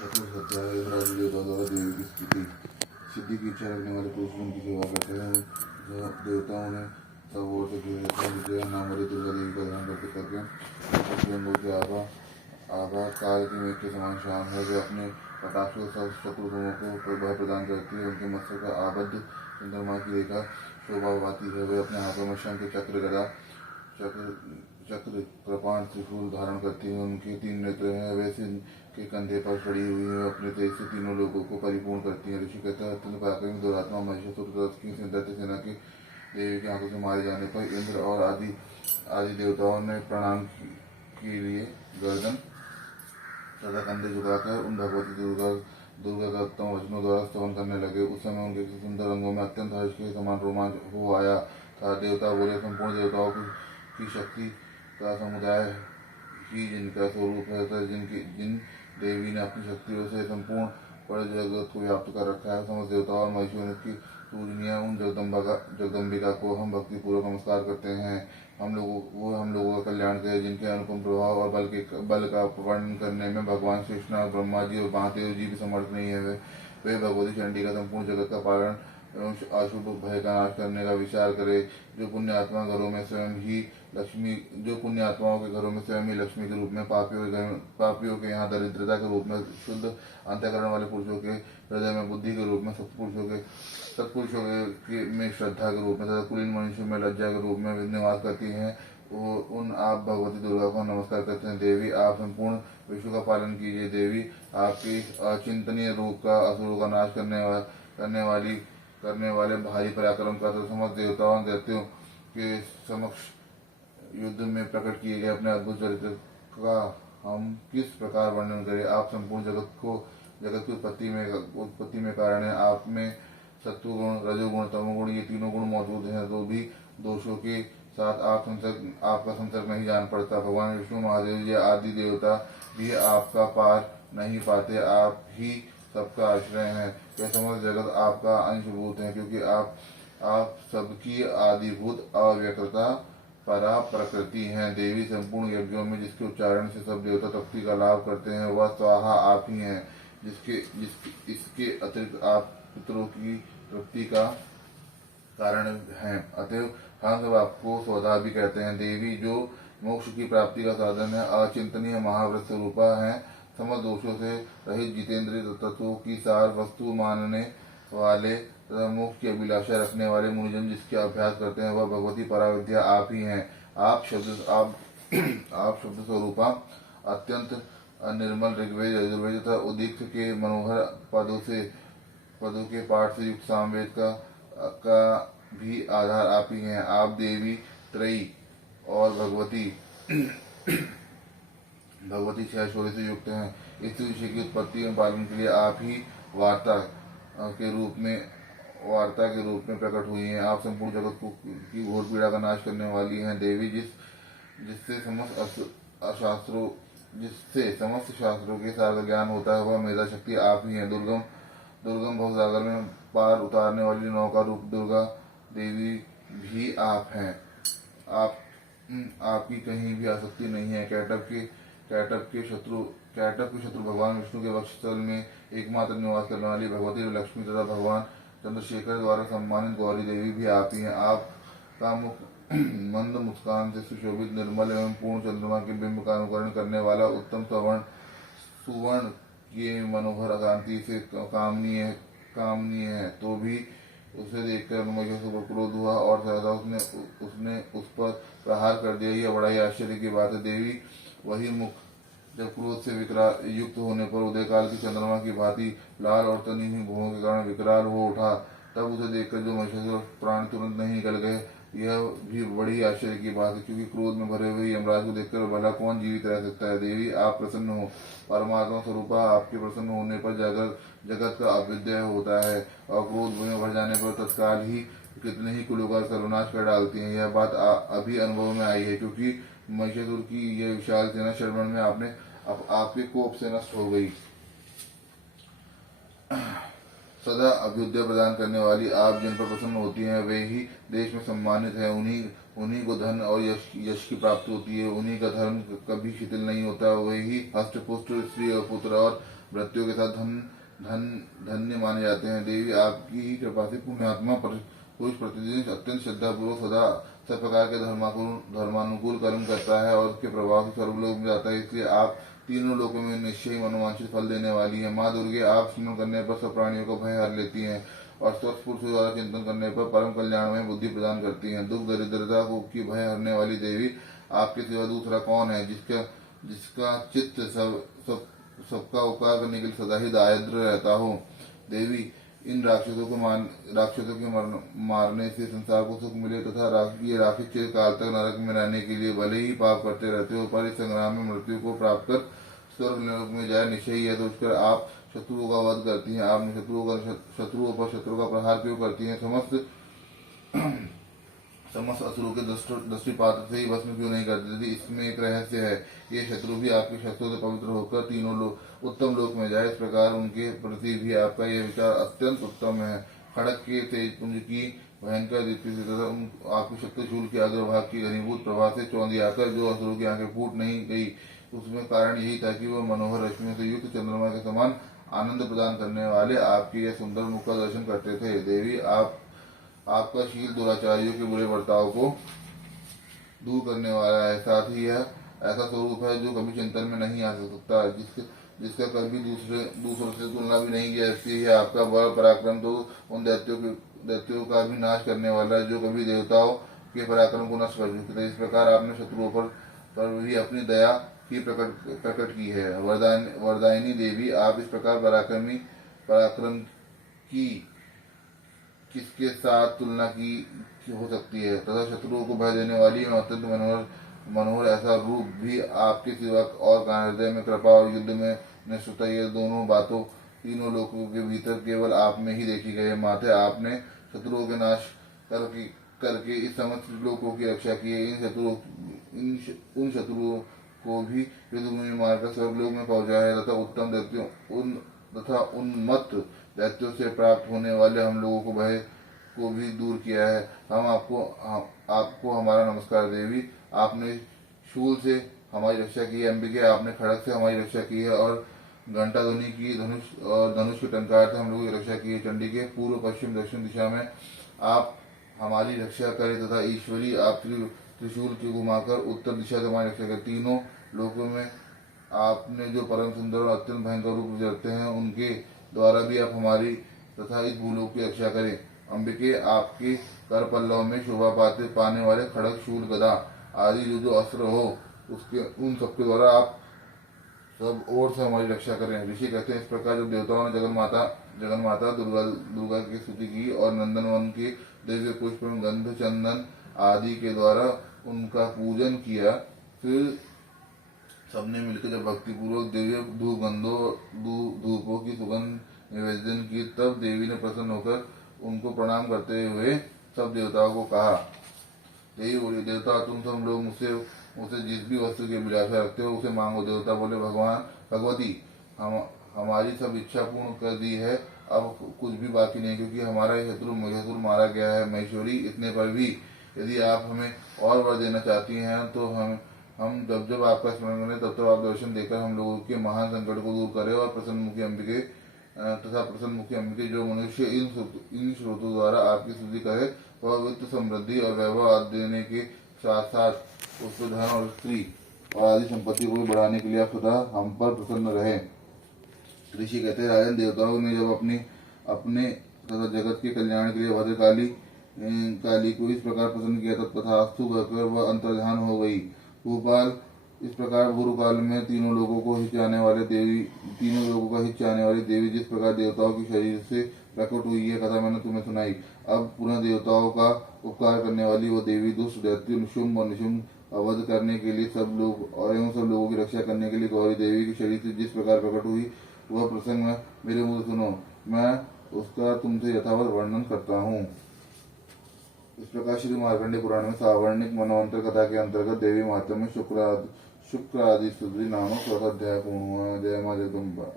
चतुर्थ इंद्रादि देवता द्वारा देवी की स्थिति सिद्धि की इच्छा रखने वाले पुरुष उनकी सेवा करते हैं। जो देवताओं ने सब ओर से घेर लेते हैं। विजया नाम वाली दुर्गा देवी का ध्यान करके स्वयं के आभा काल की मेघ के समान शाम है, जो अपने कटाक्षों से शत्रुओं को भय प्रदान करती है। उनके मस्तक का आबद्ध चंद्रमा की रेखा शोभा पाती है। वे अपने हाथों में शंख चक्र गदा चक्र कृपाण त्रिशूल धारण करती है। उनके 3 नेत्र हैं, वे सिंह के कंधे पर खड़ी हुई है। अपने तेज से तीनों लोगों को परिपूर्ण करती है। ऋषि कहते हैं, अत्यंत पराक्रमी दुरात्मा महिषासुर की दैत्य सेना की देवी के हाथों से मारे जाने पर इंद्र और आदि देवताओं ने प्रणाम के लिए गर्दन तथा कंधे झुकाकर उन भगवती दुर्गा का उत्तम वचनों द्वारा स्तवन करने लगे। उस समय उनके सुंदर रंगों में अत्यंत हर्ष के समान रोमांच हो आया था। देवता बोले, संपूर्ण देवताओं की शक्ति का समुदाय ही जिनका स्वरूप है, जिन देवी ने अपनी शक्तियों से संपूर्ण बड़े जगत को व्याप्त कर रखा है। समस्त देवताओं और महिषियों की पूजनीय उन जगदम्बिका को हम भक्ति पूर्वक नमस्कार करते हैं। हम लोगों का कल्याण करे, जिनके अनुपम प्रभाव और बल का वर्णन करने में भगवान श्री कृष्ण, ब्रह्मा जी और महादेव जी भी समर्थ नहीं है। वे भगवती चंडी का संपूर्ण जगत का पालन एवं अशुभ भय का नाश करने का विचार करे। जो पुण्यात्माओं के घरों में स्वयं ही लक्ष्मी के रूप में, पापियों के यहाँ दरिद्रता के रूप में, शुद्ध अंतःकरण वाले पुरुषों के हृदय में बुद्धि के रूप में, सत्पुरुषों के में श्रद्धा के रूप में तथा कुलीन मनुष्यों में लज्जा के रूप में निवास करती हैं, उन आप भगवती दुर्गा को नमस्कार करते हैं। देवी, आप संपूर्ण विश्व का पालन कीजिए। देवी, आपके अचिंतनीय रूप का असुरों का नाश करने वाले भारी पराक्रम का समस्त देवताओं और दैत्यों के समक्ष युद्ध में प्रकट किए गए अपने अद्भुत चरित्र का हम किस प्रकार वर्णन करें। आप संपूर्ण जगत की उत्पत्ति में कारण है। आप में सत्वगुण, रजोगुण, तमोगुण ये तीनों गुण मौजूद हैं, तो भी दोषों के साथ आपका संसर्ग नहीं जान पड़ता। भगवान विष्णु, महादेव जी आदि देवता भी आपका पार नहीं पाते। आप ही सबका आश्रय हैं। यह समस्त जगत आपका अंशभूत है, क्योंकि आप सबकी आदिभूत अव्यक्तता परा प्रकृति हैं। देवी, संपूर्ण यज्ञों में जिसके उच्चारण से सब देवता तृप्ति का लाभ करते हैं, वह स्वाहा आप ही हैं। इसके अतिरिक्त आप पितरों की तृप्ति का कारण हैं। अतएव हम आपको स्वधा भी कहते हैं। देवी, जो मोक्ष की प्राप्ति का साधन है, अचिंतनीय महाव्रत स्वरूपा है, समस्त दोषों से रहित जितेंद्रिय तत्वों की सार वस्तु मानने वाले तथा मोक्ष की अभिलाषा रखने वाले मुनिजन जिसके अभ्यास करते हैं, वह भगवती पराविद्या आप ही हैं। आप शब्द स्वरूपा अत्यंत निर्मल ऋग्वेद, यजुर्वेद तथा उदीक्त के मनोहर पदों के पाठ से युक्त सामवेद का भी आधार आप ही हैं। आप देवी त्रयी और भगवती 6 शौर्य से युक्त हैं। इस विषय की उत्पत्ति एवं पालन के लिए आप ही वार्ता के रूप में प्रकट हुई हैं। आप संपूर्ण जगत की घोर पीड़ा का नाश करने वाली हैं। देवी, जिससे समस्त शास्त्रों के सार का ज्ञान होता है, वह मेधा शक्ति आप ही हैं। दुर्गम भवसागर में पार उतारने वाली नौका रूप दुर्गा देवी भी आप हैं। आपकी कहीं भी आसक्ति नहीं है। कैटभ के शत्रु भगवान विष्णु के वक्षस्थल में एकमात्र निवास करने वाली भगवती लक्ष्मी तथा भगवान चंद्रशेखर द्वारा सम्मानित गौरी देवी भी आप ही हैं। आपका मुख मंद मुस्कान से सुशोभित, निर्मल एवं पूर्ण चंद्रमा के बिंब का अनुकरण करने वाला, उत्तम सुवर्ण की मनोहर कांति से कामनीय है। तो भी उसे देखकर महिषासुर को क्रोध हुआ और सहसा उसने उस पर प्रहार कर दिया। यह बड़ा ही आश्चर्य की बात है। देवी, वही मुख जब क्रोध से युक्त होने पर उदयकाल की चंद्रमा की भांति लाल और तनी हुई भुवों के कारण विकराल हो उठा, तब उसे देखकर जो महिषासुर प्राण तुरंत नहीं निकल गए, यह भी बड़ी आश्चर्य की बात है, क्योंकि क्रोध में भरे हुए यमराज को देखकर भला कौन जीवित रह सकता है। देवी, आप प्रसन्न हो। परमात्मा स्वरूपा, आपके प्रसन्न होने पर जगत का अभ्युदय होता है, और क्रोध में भर जाने पर तत्काल ही कितने ही कुलों का सर्वनाश कर डालती हैं। यह बात अभी अनुभव में आई है, क्योंकि महिषासुर की यह विशाल सेना श्रवण में आपके कोप से नष्ट हो गई। सदा अभ्युदय प्रदान करने वाली आप जिन पर प्रसन्न होती हैं, वे ही देश में सम्मानित हैं। उन्हीं को धन और यश की प्राप्ति होती है। उन्हीं का धर्म कभी शिथिल नहीं होता। वही हष्ट पुष्ट स्त्री और पुत्र और मृत्यु के साथ धन्य माने जाते हैं। देवी आपकी ही कृपा से पुण्यात्मा पुरुष प्रतिदिन अत्यंत श्रद्धापूर्वक सदा सब प्रकार के धर्मानुकूल कर्म करता है और उसके प्रभाव से स्वर्गलोक में जाता है। इसलिए आप तीनों लोकों में निश्चय ही मनोवांछित फल देने वाली है। माँ दुर्गे आप स्मरण करने पर सब प्राणियों को भय हर लेती हैं और स्वस्थ पुरुषों द्वारा चिंतन करने पर परम कल्याण में बुद्धि प्रदान करती हैं। दुख दरिद्रता को की भय हरने वाली देवी आपके सिवा दूसरा कौन है जिसका जिसका चित्त सबका उपकार करने के लिए सदा ही दारिद्र रहता हो। देवी इन राक्षसों के मारने से संसार को सुख मिले तथा ये राक्षस चिर काल तक नरक में रहने के लिए भले ही पाप करते रहते हो पर इस संग्राम में मृत्यु को प्राप्त कर स्वर्ग लोक में जाए निश्चय ही है। तो उसकर आप शत्रुओं का वध करती हैं। आपने शत्रुओं पर शत्रु का प्रहार क्यों करती हैं? समस्त असुरों के दृष्टिपात से ही भस्म क्यों नहीं कर देती? इसमें एक रहस्य है। ये शत्रु भी आपके शस्त्रों से पवित्र होकर तीनों लोग उत्तम लोक में जाए, इस प्रकार उनके प्रति भी आपका यह विचार अत्यंत उत्तम है। खड़क के तेज पुंज की भयंकर दीप्ति से तथा आपके शक्ति शूल के अग्रभाग की घनीभूत प्रभा से चौंधी आकर जो असुरों की आंखें फूट नहीं गई, उसमें कारण यही था कि वह मनोहर रश्मियों से युक्त चंद्रमा के समान आनंद प्रदान करने वाले आपके यह सुंदर मुख का दर्शन करते थे। देवी आपका शील दुराचारियों के बुरे बर्ताव को दूर करने वाला है। साथ ही यह ऐसा स्वरूप है जो कभी चिंतन में नहीं आ सकता, जिसका कभी दूसरों से तुलना भी नहीं की जा सकती है। आपका बल पराक्रम तो उन दैत्यों का भी नाश करने वाला है जो कभी देवताओं के पराक्रम को नष्ट कर चुके थे। इस प्रकार आपने शत्रुओं पर भी अपनी दया की प्रकट की है। वरदायिनी देवी आप इस प्रकार पराक्रम की किसके साथ तुलना की हो सकती है तथा शत्रुओं को भय देने वाली अत्यंत मनोहर ऐसा रूप भी आपके सिवा और हृदय में कृपा और युद्ध में निष्ठुरता, ये दोनों बातों तीनों लोगों के भीतर केवल आप में ही देखी गई है। माते आपने शत्रुओं के नाश करके इस समस्त लोगों की रक्षा की है। उन शत्रुओं को भी युद्ध में मारकर स्वर्गलोक में पहुंचाया है तथा उन्मत्त दैत्यों से प्राप्त होने वाले हम लोगों को भय को भी दूर किया है। हम आपको हमारा नमस्कार। देवी आपने शूल से हमारी रक्षा की है। अंबिके आपने खड़क से हमारी रक्षा की है और घंटा ध्वनि की धनुष के टंकार से हम लोगों की रक्षा की है। चंडी के पूर्व पश्चिम दक्षिण दिशा में आप हमारी रक्षा करें तथा ईश्वरी आप त्रिशूल की घुमाकर उत्तर दिशा से हमारी रक्षा करें। तीनों लोकों में आपने जो परम सुंदर और अत्यंत भयंकर रूप विचरते हैं उनके द्वारा भी आप हमारी तथा इस भूलोक की रक्षा करें। अंबिके आपके कर पल्लव में शोभा पाने वाले खड़क शूल गदा आदि जो अस्त्र हो उन सबके द्वारा आप सब ओर से हमारी रक्षा करें। ऋषि कहते हैं इस प्रकार जब देवताओं ने जगन माता दुर्गा की स्तुति की और नंदनवन के दिव्य पुष्प गंध चंदन आदि के द्वारा उनका पूजन किया, फिर सबने मिलकर जब भक्तिपूर्वक दिव्य धूपों की सुगंध निवेदन की, तब देवी ने प्रसन्न होकर उनको प्रणाम करते हुए सब देवताओं को कहा, देवी बोली, देवता तुम सब लोग मुझसे जिस भी वस्तु की अभिलाषा रखते हो उसे मांगो। देवता बोले, भगवती हमारी सब इच्छा पूर्ण कर दी है, अब कुछ भी बाकी नहीं, क्योंकि हमारा शत्रु मारा गया है। महेश्वरी इतने पर भी यदि आप हमें और वर देना चाहती हैं तो हम जब आपका स्मरण करें तब आप दर्शन देकर हम लोगों के महान संकट को दूर करें और प्रसन्नमुखी अंबिके जो मनुष्य इन स्रोतों द्वारा आपकी स्तुति करे वह वित्त समृद्धि और वैभव आदि देने के साथ साथ उसको धन और स्त्री और आदि संपत्ति को भी बढ़ाने के लिए आप सदा हम पर प्रसन्न रहे। ऋषि कहते हैं, राजन देवताओं ने जब अपने तथा जगत के कल्याण के लिए भद्रकाली को इस प्रकार प्रसन्न किया तथास्तु कहकर वह अंतर्धान हो गई। भूपाल इस प्रकार गुरु काल में तीनों लोगों का हित चाहने वाली देवी जिस प्रकार देवताओं के शरीर से प्रकट हुई है कथा मैंने तुम्हें सुनाई। अब पुनः देवताओं का उपकार करने वाली वो देवी दुष्ट दैत्य शुंभ और निशुंभ अवध करने के लिए सब लोगों की रक्षा करने के लिए गौरी देवी के शरीर से जिस प्रकार प्रकट हुई वह प्रसंग मेरे मुझे सुनो, मैं उसका तुमसे यथावत वर्णन करता हूँ। इस प्रकार श्री मार्कंडे पुराण में सावर्णिक मनोअंतर कथा के अंतर्गत देवी महात्म्य में शुक्र आदि सुधि नामक चौथा अध्याय पूर्ण हुआ। जय मां जगदम्बा।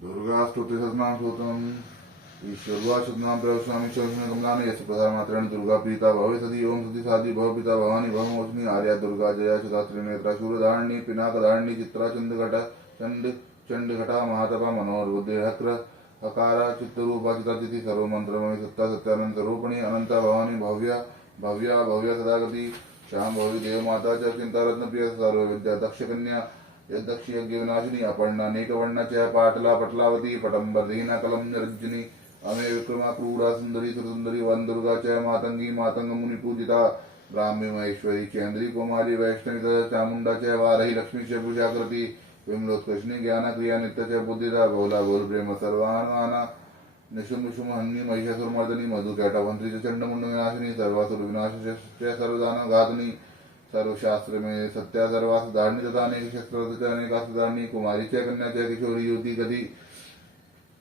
दुर्गा स्तुति सतनाम सूत्रम ईश्वरवा सतनाम प्रवक्ष्यामि शरण्यं कमलानि यस्य प्रधानमात्रेण दुर्गा प्रीता भवे सदी ओम सती साधी भव पिता भवानी भव मोचनी आर्या दुर्गा जया सुधात्री नेत्रा शूरधारिणी पिनाकधारिणी चित्रा चंडघटा चंडघटा महातपा मनोहरबुद्धिहत्र अकारा चित्तरूपा चितातिथि सर्वमंत्रमयी सत्ता सत्यानंद स्वरूपिणी अनंता भवानी भव्या भव्या भव्या सदागति श्याम भवि देव माता च चिंतारत्न प्रिय सर्व विद्या दक्ष कन्या यदक्ष यज्ञ विनाशिनी अपर्णानेक वर्णा च पाटला पटलावती पटंबरदीना कलम निर्जनी अमे विक्रमा क्रूरा सुंदरी सुरसुंदरी वन दुर्गा च मातंगी मातंग मुनि पूजिता ब्राह्मी महेश्वरी चेन्द्री कुमारी वैष्णवी तथा चामुंडा च वारही लक्ष्मी च पूजाकृति विमलोत्कृष्णी ज्ञान क्रिया नित्य च बुद्धिदा बहुला बहुल प्रेम सर्वाना निशुम निशुम हन्नी महिषासुरमर्दनी मधु कैटवंत्री च चंडमुंड विनाशिनी सर्वासुर विनाश च सर्वदान घातनी सर्वशास्त्र में सत्या सर्वास धारणी तथा अनेक शस्त्र अनेकास्त्राणी कुमारी च कन्या च किशोरी युवती गति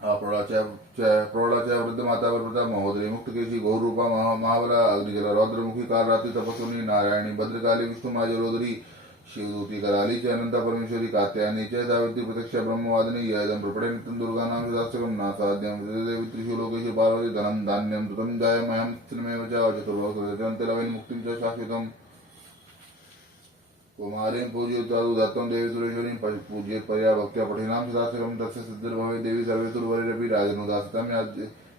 प्रौढ़ा वृद्ध माता वरप्रता महोदरी मुक्त केशी गौरूपा महाबला अग्निजला रौद्रमुखी कालरात्रि तपस्विनी नारायणी भद्रकाली विष्णुमाजरोदरी शिवदूती कराली च अनंता परमेश्वरी कात्यायनी च सावित्री प्रत्यक्ष ब्रह्मवादिनी यदं प्रपटे नित्यं दुर्गानां शास्त्रकं नासाद्यं देवी त्रिषु लोकेषु पार्वती धनं धान्यं सुतं जायमहं स्त्रीमेव च चतुर्लोकसंतलवैन् मुक्तिं च शाश्वतम् कुमारीं पूजयित्वा दत्तं देवी सुरेश्वरीं पूज्येत् पर्या भक्त्या पठिनां शास्त्रकं तस्य सिद्धिर्भवेत् देवी सर्वेतुर्वरेरपि राजनुदासितं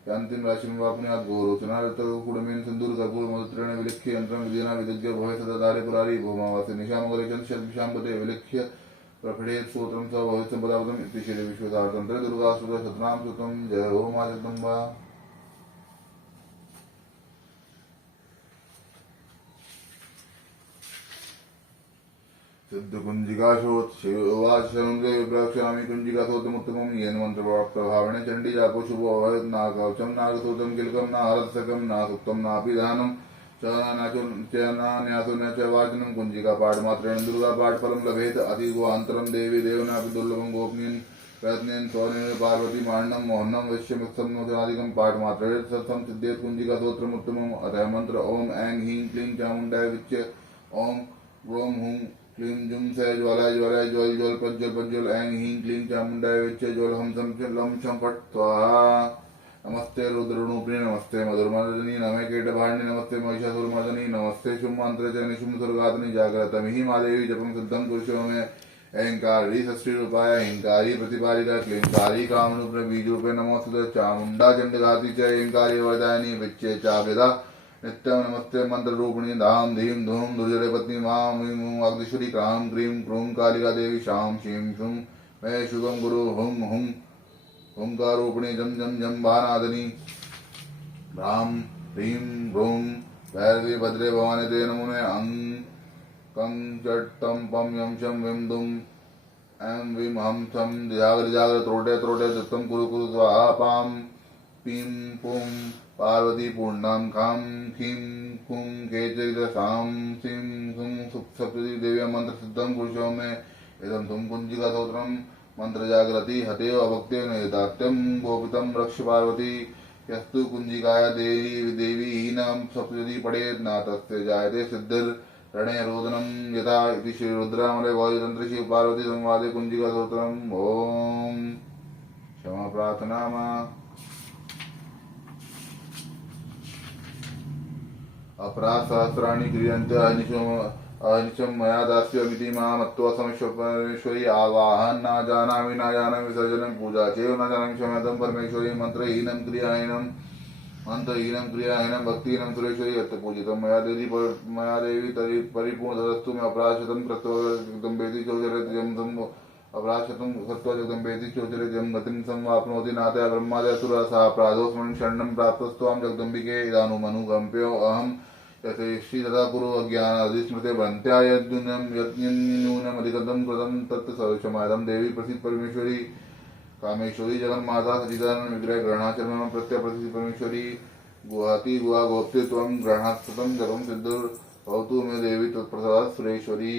यान्तिं राशिं वाप्नुयात् गौरोचनारतकुडमेन सिन्दूर कर्पूर मधुत्रेण विलिख्य यन्त्रं विधिना विदग्ध्य भवेत् सदा दारे पुरारी भूमावासे निशामगरे चन्द्रशतभिषाम्बते विलिख्य प्रफुल्लेत् स्तोत्रं स भवेत् सम्पदावतम् इति श्री विश्वसारतन्त्रे दुर्गास्तुते शतनाम सुतं जय हो मां जगदम्बा। सिद्धकुञ्जिकाशोत्सवाचरन्ते प्रवक्ष्यामि कुञ्जिकाशोत्तमुत्तमं येन मन्त्रप्रभावेण चण्डी जापो शुभो भवेत् न कवचं न सूतं किलकं न हरत्सकं न सुप्तं नापि दानं च न न्यासो न च वाचनं कुञ्जिकापाठमात्रेण दुर्गापाठफलं लभेत् अतिगोहान्तरं देवी देवनापि दुर्लभं गोपनीयं प्रयत्नेन स्वनेन पार्वती माण्डं मोहनं वैश्यमत्संनोदनादिकं पाठमात्रेण सत्सं सिद्धेत् कुञ्जिकास्तोत्रमुत्तमम् अतः मन्त्र ओम ऐं ह्रीं क्लीं चामुण्डाय विच्य ओम ह्रौं हुं क्लीं जुं से ज्वालाय ज्वालाय ज्वल ज्वल प्रज्वल प्रज्वल ऐं ह्रीं क्लीं चामुण्डाय विच्च ज्वल हम सं लं शं फट् स्वाहा। नमस्ते रुद्ररूपिणे नमस्ते मधुरमर्दिनी नमे कीटभाण्डि नमस्ते महिषासुरमर्दिनी नमस्ते शुम्भमन्त्रे च निशुम्भसुरघातिनि जाग्रतमिहि मादेवी जपं सिद्धं कुरुष्व मे ऐंकारी षष्ठीरूपाय ऐंकारी प्रतिपालिका क्लींकारी कामरूपे बीजरूपे नमोस्तुते चामुण्डा चण्डघाती च ऐंकारी वरदायिनी विच्चे चाभ्यदा नित्यं नमस्ते मंत्र रूपिणी धाम धीम धूम दुर्जय पत्नी मां ह्रीं अग्निश्वरी क्रां क्रीं क्रूं कालिका देवी शां शीं शुं मे शुभं गुरु हुं हुं ओंकारूपिणी जम जम जम भानादनी भ्रां ह्रीं ह्रूं भैरवी भद्रे भवानी ते नमो मे अं कं चट तं पं यं शं विं दुं ऐं विं हं छं जागर जागर त्रोटे त्रोटे दत्तं कुरु कुरु स्वाहा पां पीं पुं पार्वती पूर्णां खां खीं खुं केचरित सां सीं सुं सप्तति देव्या मंत्र सिद्धं कुरुष्व मे इदं तुम कुंजिका स्तोत्रं मंत्र जागृति हतेव अभक्तेन यदात्यं गोपितं रक्ष पार्वती यस्तु कुंजिकाया देवी देवी हीनां सप्तति पठेत् न तस्य जायते सिद्धिर् रणे रोदनं यथा इति श्री रुद्रामले गौरीतंत्र शिव पार्वती संवादे कुंजिका स्तोत्रम् ओम क्षमा प्रार्थना अपराध सहस्राणि क्रियन्ते अनिशं मया दास्यमिति मां मत्वा समेश्वरी आवाहन न जानामि विसर्जनं पूजा चैव न जानामि क्षम्यतां परमेश्वरी मंत्रहीनं क्रियाहीनं भक्तिहीनं सुरेश्वरी यत् पूजितं मया देवी तर्हि परिपूर्णतरस्तु मे अपराधशतं कृत्वा जगदम्बेति चोचरत्यं अपराधशतं कृत्वा जगदम्बेति चोचरत्यं गतिं संवाप्नोति नातया ब्रह्मादयसुरः सः अपराधोऽस्मन् शरणं प्राप्तस्त्वां जगदम्बिके इदानुमनुकम्प्यो अहं यथेष्टि तथा कुरु अज्ञानादिस्मृते भ्रन्त्या यद्न्यूनमधिगतं कृतं तत् सर्वक्षमायतं देवी प्रसीद परमेश्वरी कामेश्वरी जगन्माता सचिदानंद विग्रह ग्रहणाचरण प्रत्यप्रसिद्ध परमेश्वरी गुहाति गुहा गोप्ते त्वं ग्रहणात्सतं जगं सिद्धुर्भवतु मे देवी तत्प्रसादात् सुरेश्वरी।